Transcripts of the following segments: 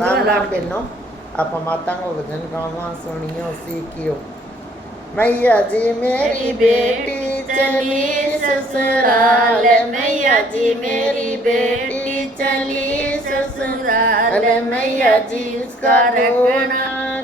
राम राम बहनों, आप माता को भजन गावा सुनियो सीखियो। मैया जी मेरी बेटी चली ससुराल, मैया जी मेरी बेटी चली ससुराल, मैया जी उसका रखना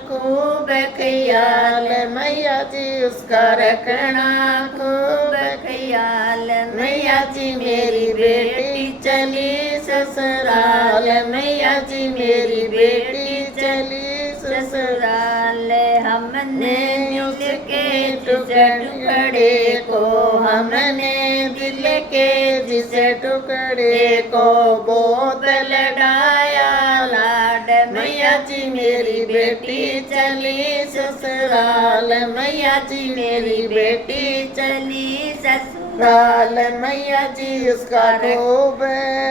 खूब ख्याल, मैया जी उसका रखना खूब ख्याल, मैया जी मेरी बेटी चली ससुराल, मैया जी मेरी बेटी चली ससुराल, हमने दिल के टुकड़े को, हमने दिल के जिस टुकड़े को बहुत लड़ाया लाड, मैया जी मेरी बेटी चली ससुराल, मैया जी मेरी बेटी चली ससुराल, मैया जी उसका खूब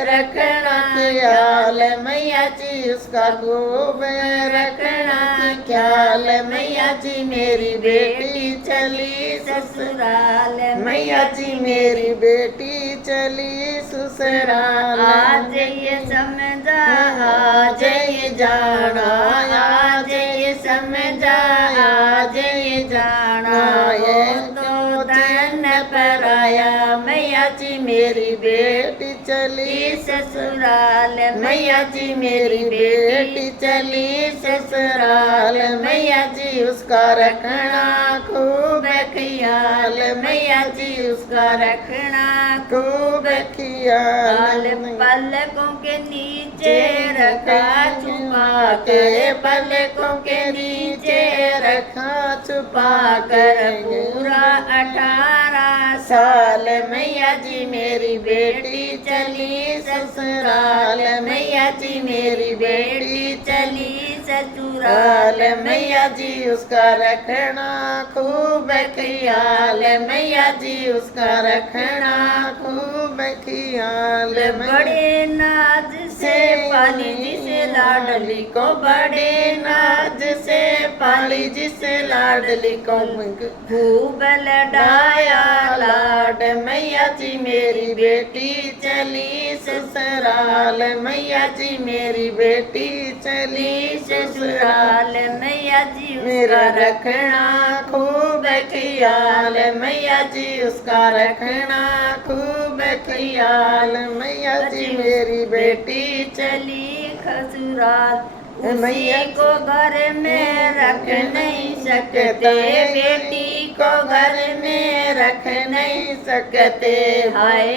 रखना ख्याल, मैया जी उसका खूब रखना ख्याल, मैया जी मेरी बेटी चली ससुराल, मैया जी मेरी बेटी चली ससुराल। आज ये समझा आज ये जाना, आज ये समझा आज ये जाना, ये तो धन पर आया, मैया जी मेरी बेटी चली ससुराल, मैया जी मेरी बेटी चली ससुराल, मैया जी उसका रखना खूब ख्याल, मैया जी उसका रखना खूब ख्याल, पलकों के नीचे रखा छुपा के, पलकों के नीचे रखा छुपा कर, पूरा 18 साल, मैया जी मेरी बेटी चली ससुराल, मैया जी मेरी बेटी चली ससुराल, मैया जी उसका रखना खूब ख्याल, मैया जी उसका रखना खूब ख्याल, बड़े नाज से पाली जिसे लाडली को, बड़े नाज से पाली जिसे लाडली को, खूब लड़ाया लाड, मैया जी मेरी बेटी चली ससुराल, मैया जी मेरी बेटी चली ससुराल, मैया जी मेरा रखना खूब ख्याल, मैया जी उसका रखना खूब ख्याल, मैया जी मेरी बेटी चली ससुराल, मैया को घर में रख नहीं सकते, बेटी को घर में रख नहीं सकते, हाय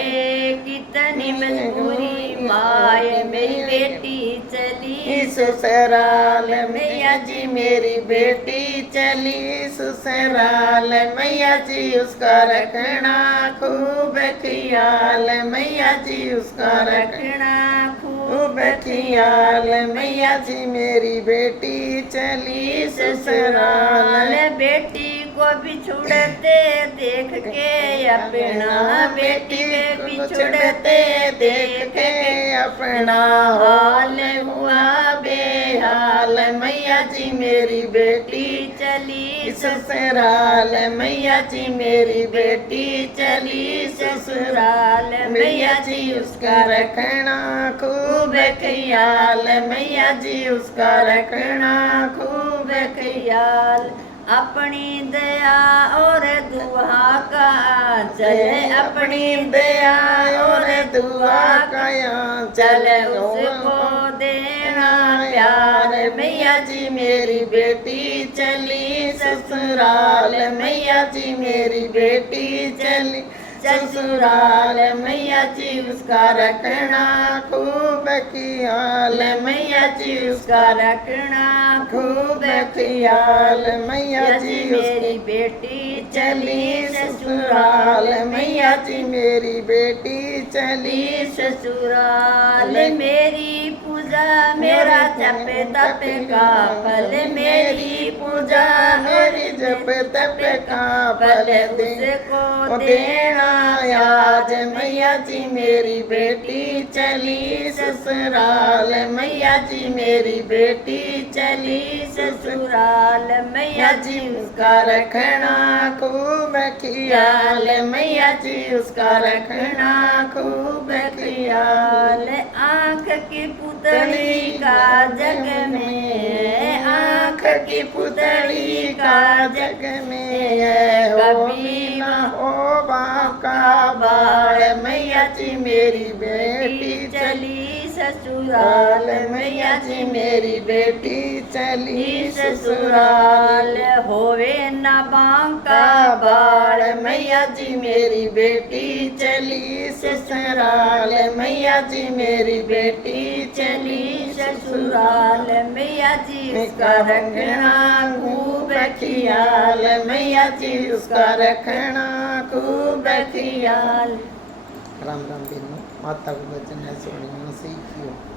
कितनी मजबूरी माए मेरी बेटी चली ससुराल, मैया जी मेरी बेटी चली ससुराल, मैया जी उसका रखना खूब ख्याल, मैया जी उसका रखना खूब ख्याल, मैया जी मेरी बेटी चली ससुराल, बेटी को बिछुड़ते देख के अपना, बेटी के बिछुड़ते देख के अपना हाल हुआ बेहाल, मैया जी मेरी बेटी चली ससुराल, मैया जी मेरी बेटी चली ससुराल, मैया जी उसका रखना खूब ख्याल, मैया जी उसका रखना खूब ख्याल, अपनी दया और दुआ का चले, अपनी दया और दुआ का चले, उसको देना प्यार, मैया जी मेरी बेटी चली ससुराल, मैया जी मेरी बेटी चली ससुराल, मैया जी उसका रखना खूब ख्याल, मैया जी उसका रखना खूब ख्याल, मैया जी मेरी बेटी चली ससुराल, मैया जी मेरी बेटी चली ससुराल, मेरी पूजा मेरा जप तप का फल, मेरी पूजा मेरी जप तप का फल, उसको देना आज, मैया जी मेरी बेटी चली ससुराल, मैया जी मेरी बेटी चली ससुराल, मैया जी उसका रखना खूब ख्याल, मैया जी उसका रखना खूब ख्याल, आँख की पुतली का जग में, आँख की पुतली का जग में कभी न हो बांका बाड़। मैया जी मेरी बेटी चली ससुराल, मैया जी मेरी बेटी चली ससुराल। होवे न बांका बाड़, मैया जी मेरी बेटी चली ससुराल, मैया जी मेरी बेटी चली ससुराल। मैया जी उसका रखना खूब ख्याल, मैया जी उसका रखना खूब ख्याल। राम राम बेनों, माता को वचन है सुनियो सीखियो।